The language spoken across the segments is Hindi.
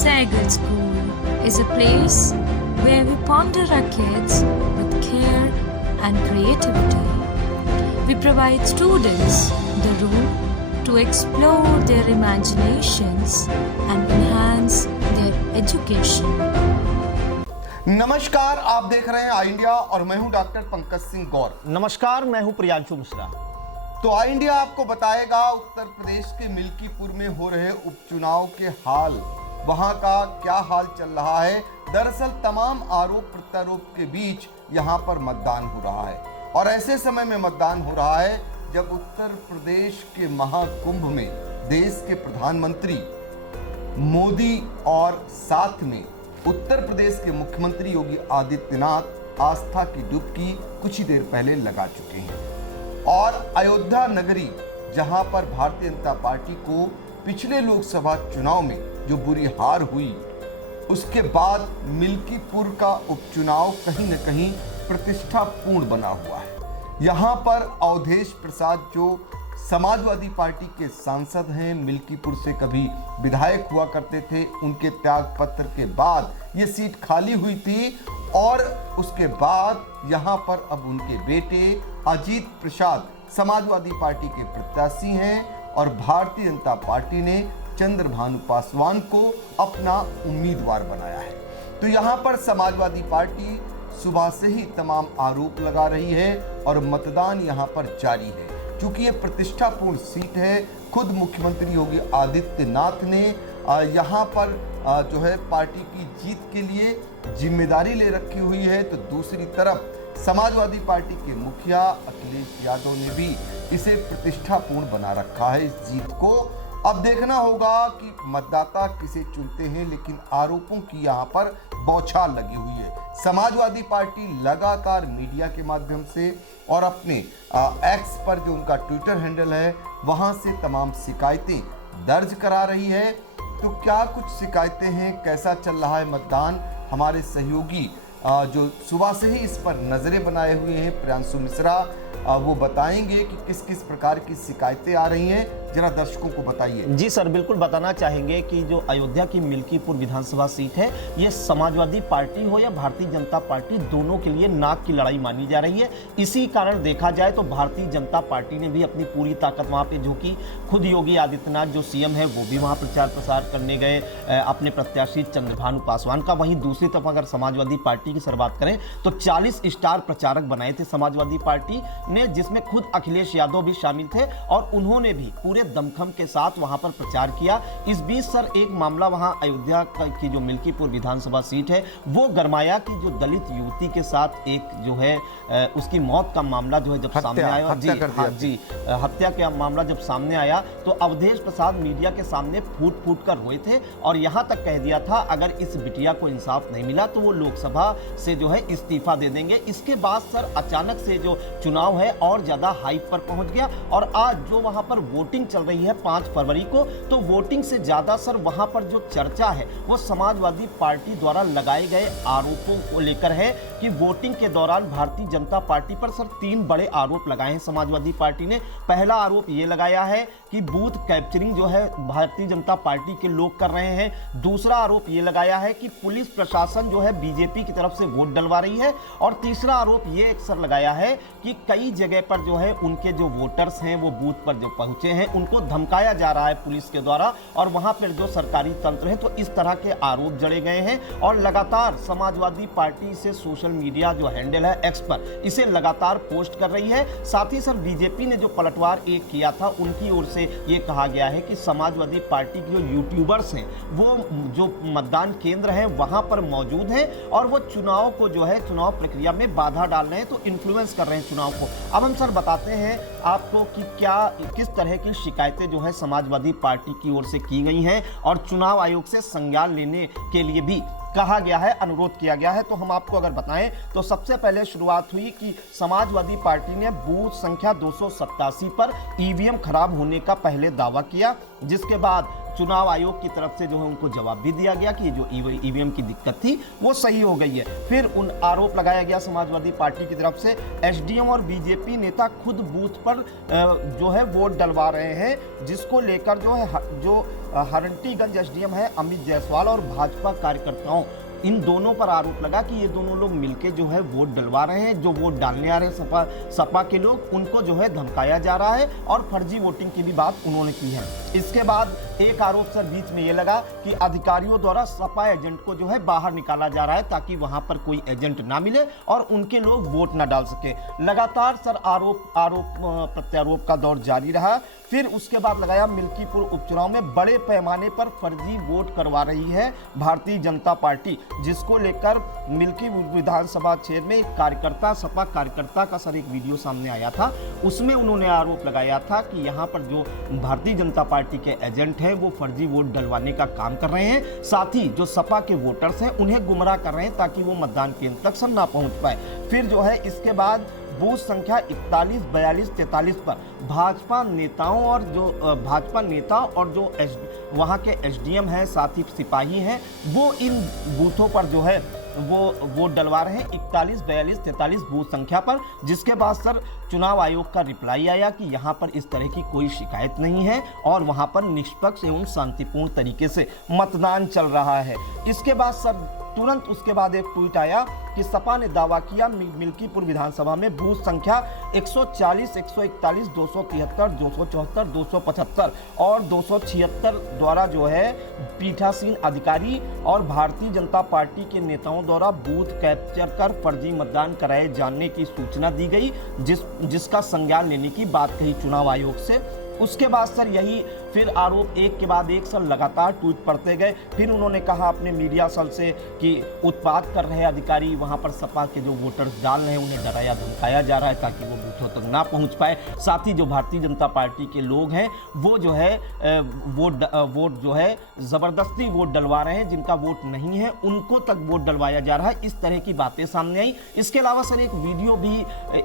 Saigal School is a place where we ponder our kids with care and creativity. We provide students the room to explore their imaginations and enhance their education. नमस्कार, आप देख रहे हैं आई इंडिया और मैं हूं डॉक्टर पंकज सिंह गौर। नमस्कार, मैं हूं प्रियांशु मिश्रा। तो आई इंडिया आपको बताएगा उत्तर प्रदेश के मिल्कीपुर में हो रहे उपचुनाव के हाल, वहां का क्या हाल चल रहा है। दरअसल तमाम आरोप प्रत्यारोप के बीच यहां पर मतदान हो रहा है और ऐसे समय में मतदान हो रहा है जब उत्तर प्रदेश के महाकुंभ में देश के प्रधानमंत्री मोदी और साथ में उत्तर प्रदेश के मुख्यमंत्री योगी आदित्यनाथ आस्था की डुबकी कुछ ही देर पहले लगा चुके हैं। और अयोध्या नगरी, जहां पर भारतीय जनता पार्टी को पिछले लोकसभा चुनाव में जो बुरी हार हुई, उसके बाद मिल्कीपुर का उपचुनाव कहीं न कहीं प्रतिष्ठापूर्ण बना हुआ है। यहां पर अवधेश प्रसाद जो समाजवादी पार्टी के सांसद हैं, मिल्कीपुर से कभी विधायक हुआ करते थे, उनके त्याग पत्र के बाद ये सीट खाली हुई थी और उसके बाद यहां पर अब उनके बेटे अजीत प्रसाद समाजवादी पार्टी के प्रत्याशी हैं और भारतीय जनता पार्टी ने चंद्रभानु पासवान को अपना उम्मीदवार बनाया है। तो यहां पर समाजवादी पार्टी सुबह से ही तमाम आरोप लगा रही है और मतदान यहां पर जारी है। चूंकि ये प्रतिष्ठापूर्ण सीट है, खुद मुख्यमंत्री योगी आदित्यनाथ ने यहाँ पर जो है पार्टी की जीत के लिए जिम्मेदारी ले रखी हुई है, तो दूसरी तरफ समाजवादी पार्टी के मुखिया अखिलेश यादव ने भी इसे प्रतिष्ठापूर्ण बना रखा है इस जीत को। अब देखना होगा कि मतदाता किसे चुनते हैं, लेकिन आरोपों की यहाँ पर बौछार लगी हुई है। समाजवादी पार्टी लगातार मीडिया के माध्यम से और अपने एक्स पर जो उनका ट्विटर हैंडल है वहां से तमाम शिकायतें दर्ज करा रही है। तो क्या कुछ शिकायतें हैं, कैसा चल रहा है मतदान, हमारे सहयोगी जो सुबह से ही इस पर नजरें बनाए हुए हैं प्रियांशु मिश्रा, वो बताएंगे कि किस किस प्रकार की शिकायतें आ रही हैं। जरा दर्शकों को बताइए। जी सर, बिल्कुल बताना चाहेंगे कि जो अयोध्या की मिल्कीपुर विधानसभा सीट है, ये समाजवादी पार्टी हो या भारतीय जनता पार्टी, दोनों के लिए नाक की लड़ाई मानी जा रही है। इसी कारण देखा जाए तो भारतीय जनता पार्टी ने भी अपनी पूरी ताकत वहां पे झोंकी। खुद योगी आदित्यनाथ जो सीएम है वो भी वहां प्रचार प्रसार करने गए अपने प्रत्याशी चंद्रभानु पासवान का। वहीं दूसरी तरफ अगर समाजवादी पार्टी की शुरुआत करें तो 40 स्टार प्रचारक बनाए थे समाजवादी पार्टी ने, जिसमें खुद अखिलेश यादव भी शामिल थे और उन्होंने भी पूरे दमखम के साथ वहां पर प्रचार किया। इस बीच सर एक मामला वहां अयोध्या की जो मिल्कीपुर विधानसभा सीट है वो गरमाया कि जो दलित युवती के साथ एक जो है उसकी मौत का मामला जो है जब सामने आया, हत्या का मामला जब सामने आया तो अवधेश प्रसाद मीडिया के सामने फूट फूट कर रोए थे और यहां तक कह दिया था अगर इस बिटिया को इंसाफ नहीं मिला तो वो लोकसभा से जो है इस्तीफा दे देंगे। इसके बाद सर अचानक से जो चुनाव है और ज्यादा हाइप पर पहुंच गया और आज जो वहां पर वोटिंग चल रही है 5 फरवरी को, तो वोटिंग से ज्यादा सर वहां पर जो चर्चा है वो समाजवादी पार्टी द्वारा लगाए गए आरोपों को लेकर है कि वोटिंग के दौरान भारतीय जनता पार्टी पर सर 3 बड़े आरोप लगाए हैं समाजवादी पार्टी ने। पहला आरोप ये लगाया है कि बूथ कैप्चरिंग जो है भारतीय जनता पार्टी के लोग कर रहे हैं। दूसरा आरोप ये लगाया है कि पुलिस प्रशासन जो है बीजेपी की तरफ से वोट डलवा रही है और तीसरा आरोप ये अक्सर लगाया है कि कई जगह पर जो है उनके जो वोटर्स हैं वो बूथ पर जो पहुंचे हैं उनको धमकाया जा रहा है पुलिस के द्वारा और वहां पर जो सरकारी तंत्र है, तो इस तरह के आरोप जड़े गए हैं और लगातार समाजवादी पार्टी से सोशल मीडिया जो हैंडल है एक्स पर इसे लगातार पोस्ट कर रही है। साथ ही सर बीजेपी ने जो पलटवार एक किया था उनकी ओर से ये कहा गया है कि समाजवादी पार्टी के जो यूट्यूबर्स हैं वो जो मतदान केंद्र है वहां पर मौजूद हैं और वो चुनाव को जो है चुनाव प्रक्रिया में बाधा डाल रहे हैं, तो इन्फ्लुएंस कर रहे हैं चुनाव को। अब हम सर बताते हैं आपको कि क्या किस तरह की शिकायतें जो है समाजवादी पार्टी की ओर से की गई हैं और चुनाव आयोग से संज्ञान लेने के लिए भी कहा गया है, अनुरोध किया गया है। तो हम आपको अगर बताएं तो सबसे पहले शुरुआत हुई कि समाजवादी पार्टी ने बूथ संख्या 287 पर ईवीएम खराब होने का पहले दावा किया, जिसके बाद चुनाव आयोग की तरफ से जो है उनको जवाब भी दिया गया कि ये जो ईवीएम की दिक्कत थी वो सही हो गई है। फिर उन आरोप लगाया गया समाजवादी पार्टी की तरफ से एसडीएम और बीजेपी नेता खुद बूथ पर जो है वोट डलवा रहे हैं, जिसको लेकर जो है जो हरंटीगंज एसडीएम है अमित जायसवाल और भाजपा कार्यकर्ताओं इन दोनों पर आरोप लगा कि ये दोनों लोग मिलके जो है वोट डलवा रहे हैं। जो वोट डालने आ रहे हैं सपा के लोग, उनको जो है धमकाया जा रहा है और फर्जी वोटिंग की भी बात उन्होंने की है। इसके बाद एक आरोप सर बीच में ये लगा कि अधिकारियों द्वारा सपा एजेंट को जो है बाहर निकाला जा रहा है ताकि वहां पर कोई एजेंट ना मिले और उनके लोग वोट ना डाल सके। लगातार सर आरोप प्रत्यारोप का दौर जारी रहा। फिर उसके बाद लगाया मिल्कीपुर उपचुनाव में बड़े पैमाने पर फर्जी वोट करवा रही है भारतीय जनता पार्टी, जिसको लेकर मिल्कीपुर विधानसभा क्षेत्र में एक कार्यकर्ता सपा कार्यकर्ता का सर एक वीडियो सामने आया था। उसमें उन्होंने आरोप लगाया था कि यहाँ पर जो भारतीय जनता पार्टी के एजेंट हैं वो फर्जी वोट डलवाने का काम कर रहे हैं, साथ ही जो सपा के वोटर्स हैं उन्हें गुमराह कर रहे हैं ताकि वो मतदान केंद्र तक सर ना पहुंच पाए। फिर जो है इसके बाद बूथ संख्या 41, 42, 43 पर भाजपा नेताओं और जो भाजपा नेता और जो वहाँ के एसडीएम हैं साथ ही सिपाही हैं वो इन बूथों पर जो है वो वोट डलवा रहे हैं 41, 42, 43 बूथ संख्या पर। जिसके बाद सर चुनाव आयोग का रिप्लाई आया कि यहाँ पर इस तरह की कोई शिकायत नहीं है और वहाँ पर निष्पक्ष एवं शांतिपूर्ण तरीके से मतदान चल रहा है। इसके बाद सर तुरंत उसके बाद एक ट्वीट आया कि सपा ने दावा किया मिल्कीपुर विधानसभा में बूथ संख्या 140, 141, 273, 274, 275 और 276 द्वारा जो है पीठासीन अधिकारी और भारतीय जनता पार्टी के नेताओं द्वारा बूथ कैप्चर कर फर्जी मतदान कराए जाने की सूचना दी गई, जिसका संज्ञान लेने की बात कही चुनाव आयोग से। उसके बाद सर यही फिर आरोप एक के बाद एक सर लगातार ट्वीट पढ़ते गए। फिर उन्होंने कहा अपने मीडिया सेल से कि उत्पात कर रहे अधिकारी वहां पर सपा के जो वोटर्स डाल रहे हैं उन्हें डराया धमकाया जा रहा है ताकि वो बूथों तक ना पहुंच पाए। साथ ही जो भारतीय जनता पार्टी के लोग हैं वो जो है वोट जो है ज़बरदस्ती वोट डलवा रहे हैं, जिनका वोट नहीं है उनको तक वोट डलवाया जा रहा है। इस तरह की बातें सामने आई। इसके अलावा सर एक वीडियो भी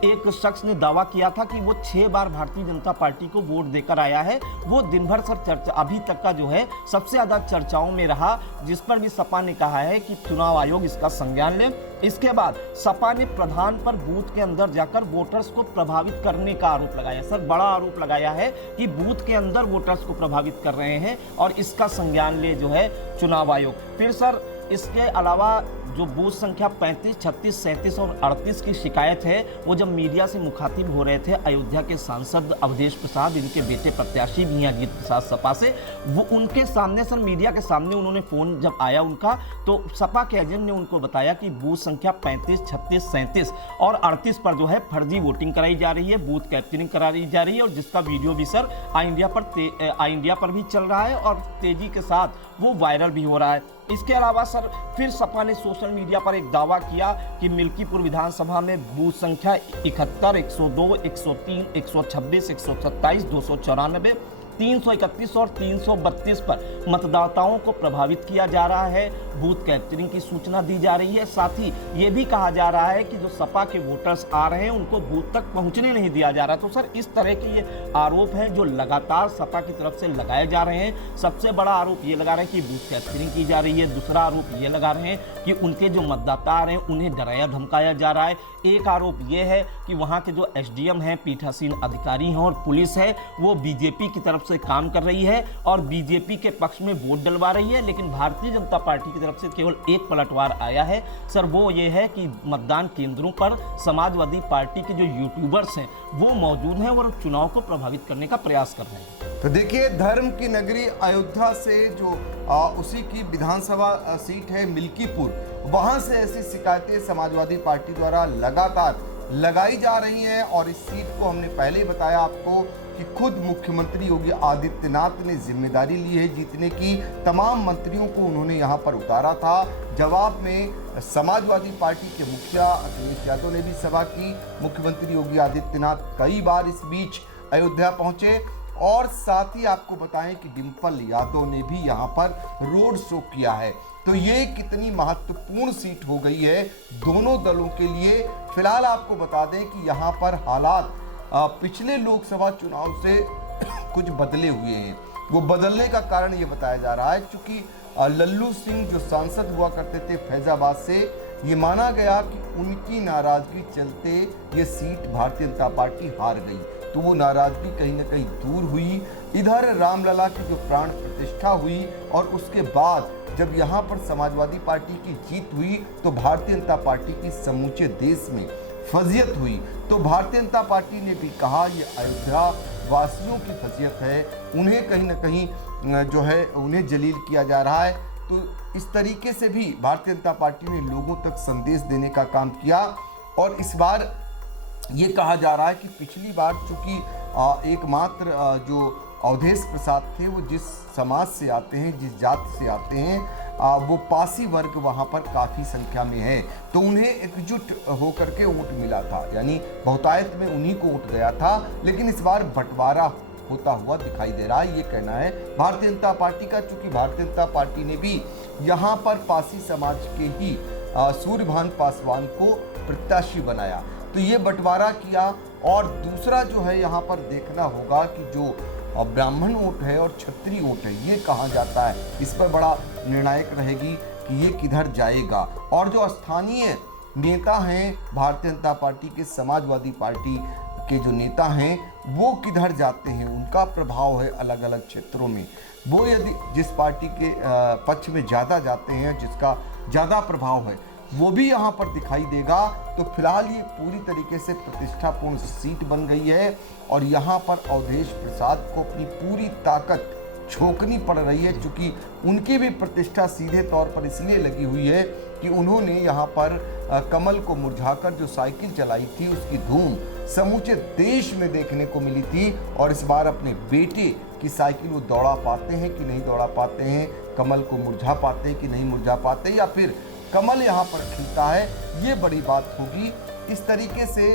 एक शख्स ने दावा किया था कि वो 6 बार भारतीय जनता पार्टी को वोट देकर आया है। वो दिन भर सर चर्चा अभी तक का जो है सबसे ज्यादा चर्चाओं में रहा, जिस पर भी सपा ने कहा है कि चुनाव आयोग इसका संज्ञान ले। इसके बाद सपा ने प्रधान पर बूथ के अंदर जाकर वोटर्स को प्रभावित करने का आरोप लगाया। सर बड़ा आरोप लगाया है कि बूथ के अंदर वोटर्स को प्रभावित कर रहे हैं और इसका संज्ञान ले जो है चुनाव आयोग। फिर सर इसके अलावा जो बूथ संख्या 35, 36, 37 और 38 की शिकायत है वो जब मीडिया से मुखातिब हो रहे थे अयोध्या के सांसद अवधेश प्रसाद, इनके बेटे प्रत्याशी भी हैं अजीत प्रसाद सपा से, वो उनके सामने सर मीडिया के सामने उन्होंने फ़ोन जब आया उनका तो सपा के एजेंट ने उनको बताया कि बूथ संख्या 35, 36, 37 और 38 पर जो है फर्जी वोटिंग कराई जा रही है, बूथ कैप्चरिंग कराई जा रही है और जिसका वीडियो भी सर आई इंडिया पर भी चल रहा है और तेजी के साथ वो वायरल भी हो रहा है। इसके अलावा सर फिर सपा ने सोशल मीडिया पर एक दावा किया कि मिल्कीपुर विधानसभा में बूथ संख्या 71, 102, 103, 126, 127, 294, 331 और 332 पर मतदाताओं को प्रभावित किया जा रहा है, बूथ कैप्चरिंग की सूचना दी जा रही है। साथ ही ये भी कहा जा रहा है कि जो सपा के वोटर्स आ रहे हैं उनको बूथ तक पहुंचने नहीं दिया जा रहा। तो सर इस तरह के ये आरोप हैं जो लगातार सपा की तरफ से लगाए जा रहे हैं। सबसे बड़ा आरोप ये लगा रहे हैं कि बूथ कैप्चरिंग की जा रही है। दूसरा आरोप ये लगा रहे हैं कि उनके जो मतदाता आ रहे हैं उन्हें डराया धमकाया जा रहा है। एक आरोप ये है कि वहाँ के जो एसडीएम हैं, पीठासीन अधिकारी हैं और पुलिस है वो बीजेपी की तरफ से काम कर रही है और बीजेपी के पक्ष में वोट डलवा रही है। लेकिन भारतीय जनता पार्टी की तरफ से केवल एक पलटवार आया है सर, वो ये है कि मतदान केंद्रों पर समाजवादी पार्टी के जो यूट्यूबर्स हैं वो मौजूद हैं और चुनाव को प्रभावित करने का प्रयास कर रहे हैं। तो देखिए धर्म की नगरी अयोध्या से जो उसी की विधानसभा सीट है मिल्कीपुर, वहां से ऐसी शिकायतें समाजवादी पार्टी द्वारा लगातार लगाई जा रही हैं और इस सीट को हमने पहले ही बताया आपको कि खुद मुख्यमंत्री योगी आदित्यनाथ ने जिम्मेदारी ली है जीतने की। तमाम मंत्रियों को उन्होंने यहां पर उतारा था। जवाब में समाजवादी पार्टी के मुखिया अखिलेश यादव ने भी सभा की। मुख्यमंत्री योगी आदित्यनाथ कई बार इस बीच अयोध्या पहुंचे और साथ ही आपको बताएं कि डिम्पल यादव ने भी यहां पर रोड शो किया है। तो ये कितनी महत्वपूर्ण सीट हो गई है दोनों दलों के लिए। फिलहाल आपको बता दें कि यहां पर हालात पिछले लोकसभा चुनाव से कुछ बदले हुए हैं। वो बदलने का कारण ये बताया जा रहा है क्योंकि लल्लू सिंह जो सांसद हुआ करते थे फैजाबाद से, ये माना गया कि उनकी नाराजगी चलते ये सीट भारतीय जनता पार्टी हार गई, तो वो नाराजगी कहीं ना कहीं दूर हुई। इधर रामलला की जो प्राण प्रतिष्ठा हुई और उसके बाद जब यहाँ पर समाजवादी पार्टी की जीत हुई तो भारतीय जनता पार्टी की समूचे देश में फजीयत हुई। तो भारतीय जनता पार्टी ने भी कहा ये अयोध्या वासियों की फजीयत है, उन्हें कहीं ना कहीं जो है उन्हें जलील किया जा रहा है। तो इस तरीके से भी भारतीय जनता पार्टी ने लोगों तक संदेश देने का काम किया। और इस बार ये कहा जा रहा है कि पिछली बार चूंकि एकमात्र जो अवधेश प्रसाद थे वो जिस समाज से आते हैं, जिस जाति से आते हैं, वो पासी वर्ग वहाँ पर काफ़ी संख्या में है, तो उन्हें एकजुट होकर के वोट मिला था, यानी बहुतायत में उन्हीं को वोट गया था। लेकिन इस बार बंटवारा होता हुआ दिखाई दे रहा है, ये कहना है भारतीय जनता पार्टी का। चूंकि भारतीय जनता पार्टी ने भी यहाँ पर पासी समाज के ही सूर्यभान पासवान को प्रत्याशी बनाया, तो ये बंटवारा किया। और दूसरा जो है यहाँ पर देखना होगा कि जो ब्राह्मण वोट है और क्षत्रिय वोट है ये कहाँ जाता है, इस पर बड़ा निर्णायक रहेगी कि ये किधर जाएगा। और जो स्थानीय नेता हैं भारतीय जनता पार्टी के, समाजवादी पार्टी के जो नेता हैं वो किधर जाते हैं, उनका प्रभाव है अलग अलग क्षेत्रों में, वो यदि जिस पार्टी के पक्ष में ज़्यादा जाते हैं, जिसका ज़्यादा प्रभाव है, वो भी यहाँ पर दिखाई देगा। तो फिलहाल ये पूरी तरीके से प्रतिष्ठापूर्ण सीट बन गई है और यहाँ पर अवधेश प्रसाद को अपनी पूरी ताकत झोंकनी पड़ रही है, क्योंकि उनकी भी प्रतिष्ठा सीधे तौर पर इसलिए लगी हुई है कि उन्होंने यहाँ पर कमल को मुरझाकर जो साइकिल चलाई थी उसकी धूम समूचे देश में देखने को मिली थी। और इस बार अपने बेटे की साइकिल वो दौड़ा पाते हैं कि नहीं दौड़ा पाते हैं, कमल को मुरझा पाते हैं कि नहीं मुरझा पाते, या फिर कमल यहाँ पर खिलता है, ये बड़ी बात होगी। इस तरीके से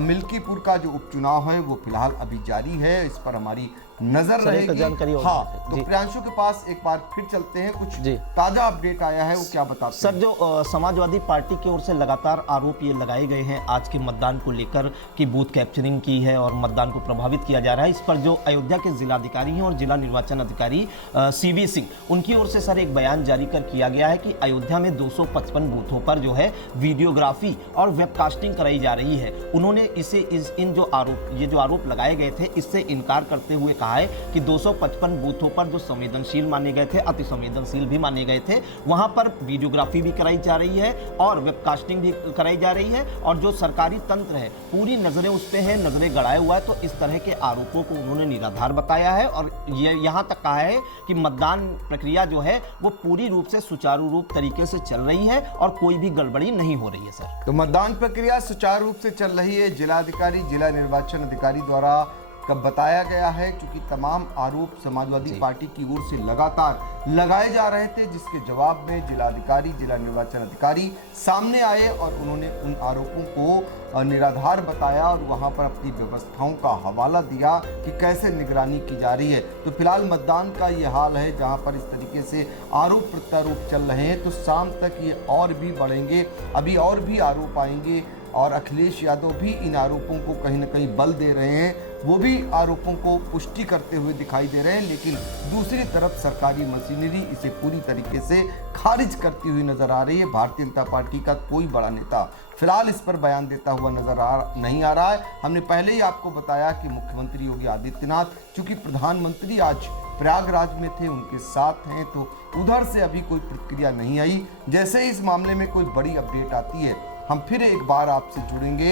मिल्कीपुर का जो उपचुनाव है वो फिलहाल अभी जारी है, इस पर हमारी नजर रहेगी। हाँ, तो प्रियांशु के पास एक बार फिर चलते हैं, कुछ ताजा अपडेट आया है, वो क्या बताते हैं? सर, जो समाजवादी पार्टी की ओर से लगातार आरोप ये लगाए गए हैं आज के मतदान को लेकर कि बूथ कैप्चरिंग की है और मतदान को प्रभावित किया जा रहा है, इस पर जो अयोध्या के जिलाधिकारी हैं और जिला निर्वाचन अधिकारी CV सिंह, उनकी ओर से सर एक बयान जारी कर किया गया है कि अयोध्या में 255 बूथों पर जो है वीडियोग्राफी और वेबकास्टिंग कराई जा रही है। उन्होंने इन जो आरोप लगाए गए थे इससे इनकार करते हुए कहा है कि 255 बूथों पर जो संवेदनशील माने गए थे, अति संवेदनशील भी माने गए थे, वहां पर वीडियोग्राफी भी कराई जा रही है और वेबकास्टिंग भी कराई जा रही है और जो सरकारी तंत्र है पूरी नजरें उस पे है, नजरें गड़ाए हुआ है। तो इस तरह के आरोपों को उन्होंने निराधार बताया है और ये यहां तक कहा है कि मतदान प्रक्रिया जो है वो पूरी रूप से सुचारू रूप तरीके से चल रही है और कोई भी गड़बड़ी नहीं हो रही है। सर, तो मतदान प्रक्रिया सुचारू रूप से चल रही है, जिलाधिकारी, जिला निर्वाचन अधिकारी द्वारा कब बताया गया है, क्योंकि तमाम आरोप समाजवादी पार्टी की ओर से लगातार लगाए जा रहे थे, जिसके जवाब में जिलाधिकारी, जिला निर्वाचन अधिकारी सामने आए और उन्होंने उन आरोपों को निराधार बताया और वहां पर अपनी व्यवस्थाओं का हवाला दिया कि कैसे निगरानी की जा रही है। तो फिलहाल मतदान का ये हाल है जहां पर इस तरीके से आरोप प्रत्यारोप चल रहे हैं, तो शाम तक ये और भी बढ़ेंगे, अभी और भी आरोप आएंगे और अखिलेश यादव भी इन आरोपों को कहीं ना कहीं बल दे रहे हैं, वो भी आरोपों को पुष्टि करते हुए दिखाई दे रहे हैं। लेकिन दूसरी तरफ सरकारी मशीनरी इसे पूरी तरीके से खारिज करती हुई नजर आ रही है। भारतीय जनता पार्टी का कोई बड़ा नेता फिलहाल इस पर बयान देता हुआ नहीं आ रहा है। हमने पहले ही आपको बताया कि मुख्यमंत्री योगी आदित्यनाथ, चूंकि प्रधानमंत्री आज प्रयागराज में थे, उनके साथ हैं, तो उधर से अभी कोई प्रतिक्रिया नहीं आई। जैसे ही इस मामले में कोई बड़ी अपडेट आती है हम फिर एक बार आपसे जुड़ेंगे।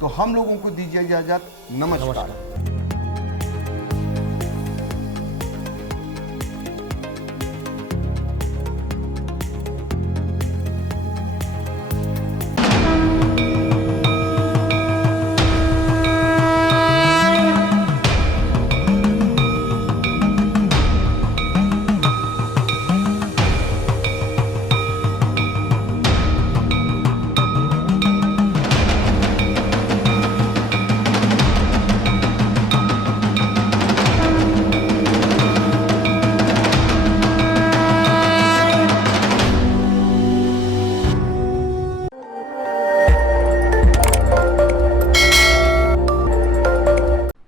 तो हम लोगों को दीजिए इजाजत, नमस्कार।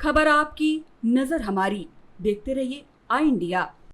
खबर आपकी, नजर हमारी। देखते रहिए आई इंडिया।